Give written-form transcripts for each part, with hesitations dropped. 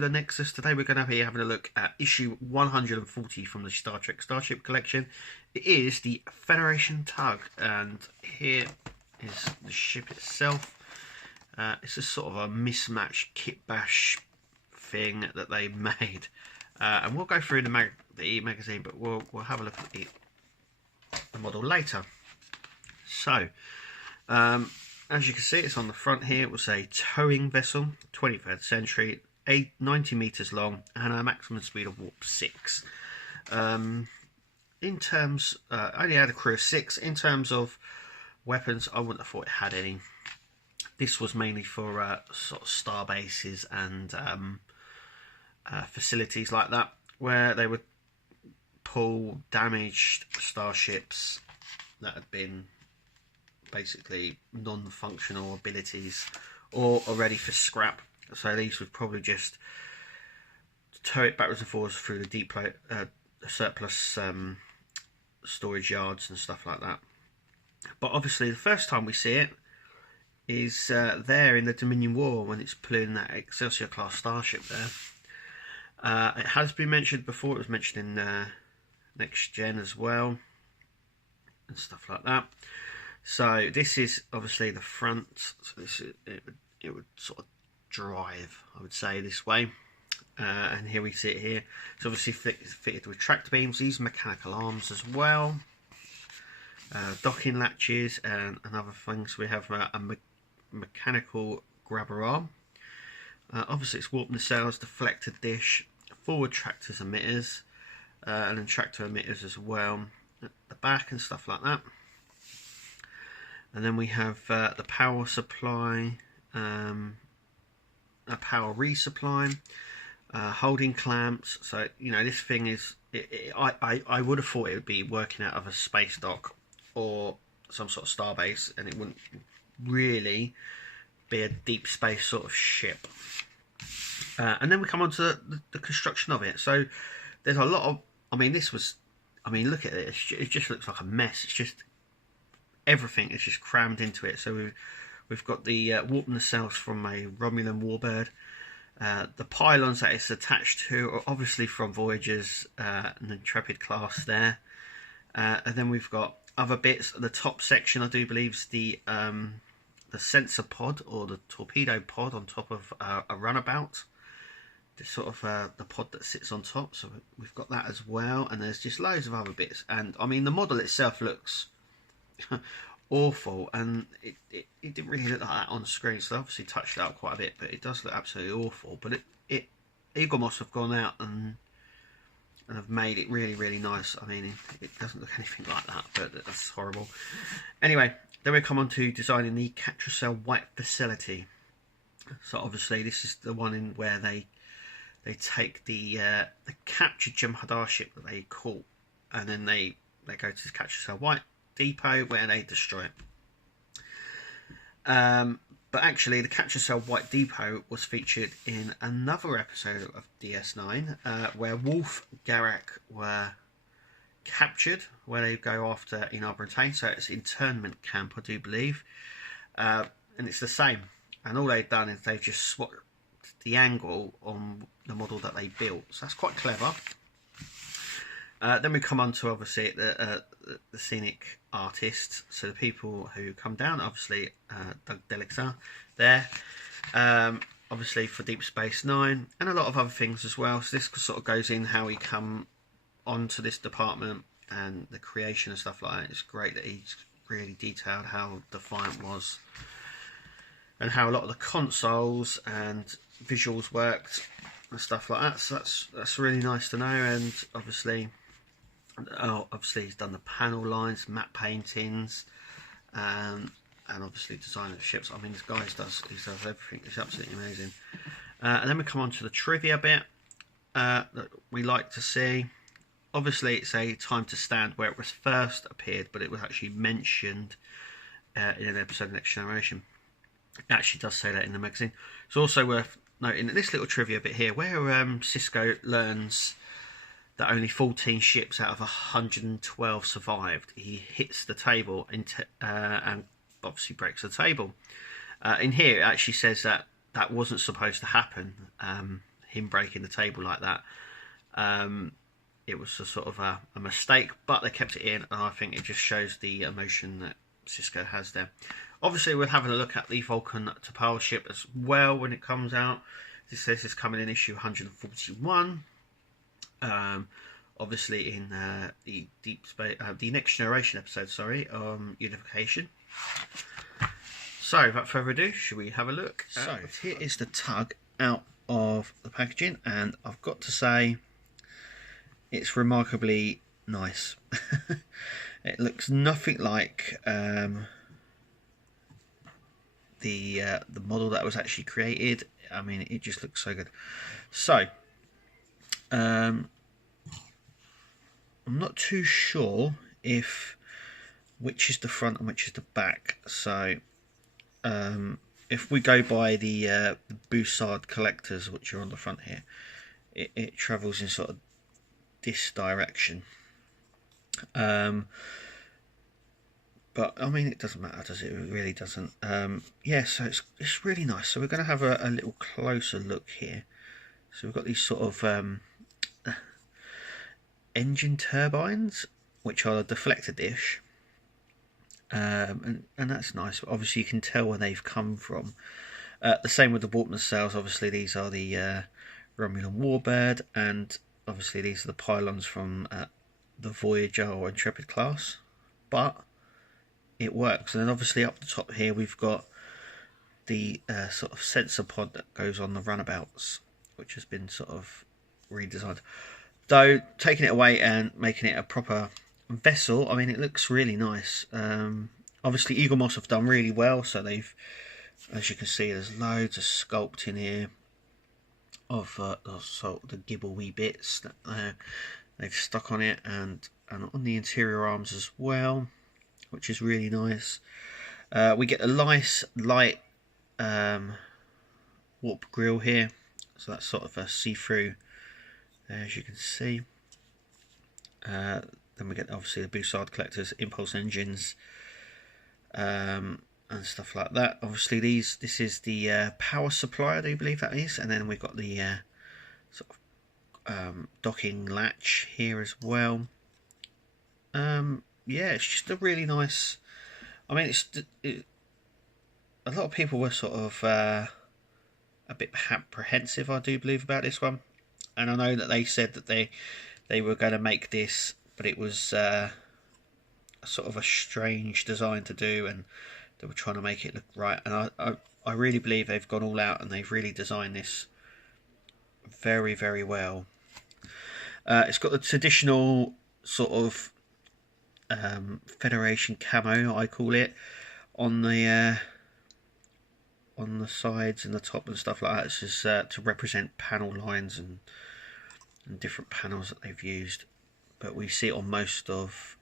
to the Nexus. Today we're going to be having a look at issue 140 from the Star Trek Starship collection. It is the Federation Tug, and here is the ship itself. It's a sort of a mismatched kit bash thing that they made, and we'll go through the magazine, but we'll have a look at the model later. So, as you can see, it's on the front here. It was a towing vessel, 23rd century, 90 metres long, and a maximum speed of warp 6. In terms, only had a crew of 6. In terms of weapons, I wouldn't have thought it had any. This was mainly for sort of star bases and facilities like that, where they would pull damaged starships that had been basically non-functional abilities or are ready for scrap. So these would probably just tow it backwards and forwards through the deep surplus storage yards and stuff like that. But obviously the first time we see it is there in the Dominion War, when it's pulling that Excelsior class starship there. It has been mentioned before. It was mentioned in Next Gen as well and stuff like that. So this is obviously the front. So this is, it would sort of drive, I would say, this way. And here we see it here. It's obviously fitted with tractor beams. These mechanical arms as well. Docking latches and other things. We have a mechanical grabber arm. Obviously it's warp nacelles, deflector dish, forward tractors emitters, and then tractor emitters as well at the back and stuff like that. And then we have the power supply, a power resupply, holding clamps. So, you know, this thing is, I would have thought it would be working out of a space dock or some sort of starbase, and it wouldn't really be a deep space sort of ship. And then we come on to the construction of it. So there's a lot of, I mean, look at it. It just looks like a mess. It's just, everything is just crammed into it. So we've got the warp nacelles from a Romulan warbird. The pylons that it's attached to are obviously from Voyager's an Intrepid class there. And then we've got other bits. The top section, I do believe, is the sensor pod or the torpedo pod on top of a runabout. This sort of the pod that sits on top. So we've got that as well. And there's just loads of other bits. And I mean, the model itself looks awful, and it didn't really look like that on screen, so they obviously touched it up quite a bit, but it does look absolutely awful. But Eaglemoss have gone out and have made it really, really nice. I mean, it doesn't look anything like that, but that's horrible. Anyway, then we come on to designing the Cousteau White facility. So obviously this is the one in where they take the captured Jem'Hadar ship that they caught, and then they go to the Cousteau White depot where they destroy it. But actually the Cousteau White depot was featured in another episode of DS9 where Wolf Garak were captured, where they go after in Arbretaine. So it's internment camp, I do believe, and it's the same, and all they've done is they've just swapped the angle on the model that they built, so that's quite clever. Then we come on to obviously the scenic artists, so the people who come down, obviously Doug Delixer there, obviously for Deep Space Nine, and a lot of other things as well. So this sort of goes in how he come onto this department and the creation and stuff like that. It's great that he's really detailed how Defiant was and how a lot of the consoles and visuals worked and stuff like that. So that's really nice to know. And obviously he's done the panel lines, map paintings, and obviously design of ships. I mean, this guy does everything. It's absolutely amazing. And then we come on to the trivia bit that we like to see. Obviously, it's a time to stand where it was first appeared, but it was actually mentioned in an episode of Next Generation. It actually does say that in the magazine. It's also worth noting that this little trivia bit here, where Cisco learns that only 14 ships out of 112 survived, he hits the table and obviously breaks the table. In here, it actually says that wasn't supposed to happen. him breaking the table like that. It was a sort of a mistake, but they kept it in, and I think it just shows the emotion that Sisko has there. Obviously, we're having a look at the Vulcan T'Pol ship as well when it comes out. This says it's coming in issue 141. Obviously, in the Deep Space, the Next Generation episode, sorry, Unification. So, without further ado, should we have a look? So, here is the tug out of the packaging, and I've got to say, it's remarkably nice. It looks nothing like the model that was actually created. I mean, it just looks so good. So, I'm not too sure which is the front and which is the back. So, if we go by the Bussard collectors, which are on the front here, it travels in sort of this direction. But I mean, it doesn't matter, does it? It really doesn't. Yeah, so it's really nice. So we're going to have a little closer look here. So we've got these sort of engine turbines, which are the deflector dish, and that's nice. Obviously, you can tell where they've come from. The same with the warp nacelles. Obviously, these are the Romulan Warbird, and obviously these are the pylons from the Voyager or Intrepid class. But it works. And then obviously up the top here we've got the sort of sensor pod that goes on the runabouts, which has been sort of redesigned. Though taking it away and making it a proper vessel, I mean, it looks really nice. Obviously Eagle Moss have done really well, so they've, as you can see, there's loads of sculpt in here of sort of the gibble wee bits that they've stuck on it, and on the interior arms as well, which is really nice. We get a nice light warp grill here, so that's sort of a see-through, as you can see. Then we get obviously the Bussard collectors, impulse engines, and stuff like that. Obviously this is the power supply, I do believe that is, and then we've got the sort of docking latch here as well. Yeah, it's just a really nice. I mean, a lot of people were sort of a bit apprehensive, I do believe, about this one, and I know that they said that they were going to make this, but it was sort of a strange design to do, and they were trying to make it look right. And I really believe they've gone all out and they've really designed this very, very well. It's got the traditional sort of Federation camo, I call it, on the sides and the top and stuff like that. It's just to represent panel lines and different panels that they've used. But we see it on most of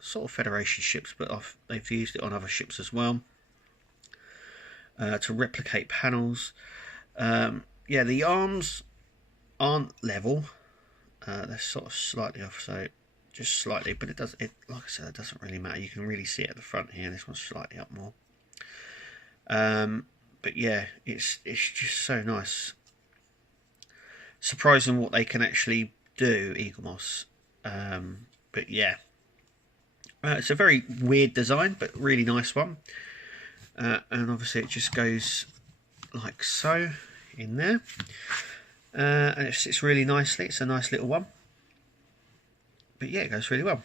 sort of Federation ships, but they've used it on other ships as well to replicate panels. Yeah, the arms aren't level. They're sort of slightly off, so just slightly, but it does. Like I said, it doesn't really matter. You can really see it at the front here. This one's slightly up more. But yeah, it's just so nice. Surprising what they can actually do, Eagle Moss. But yeah, it's a very weird design, but really nice one. And obviously it just goes like so in there, and it sits really nicely. It's a nice little one, but yeah, it goes really well.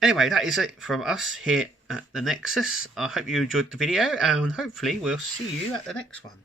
Anyway, that is it from us here at the Nexus. I hope you enjoyed the video, and hopefully we'll see you at the next one.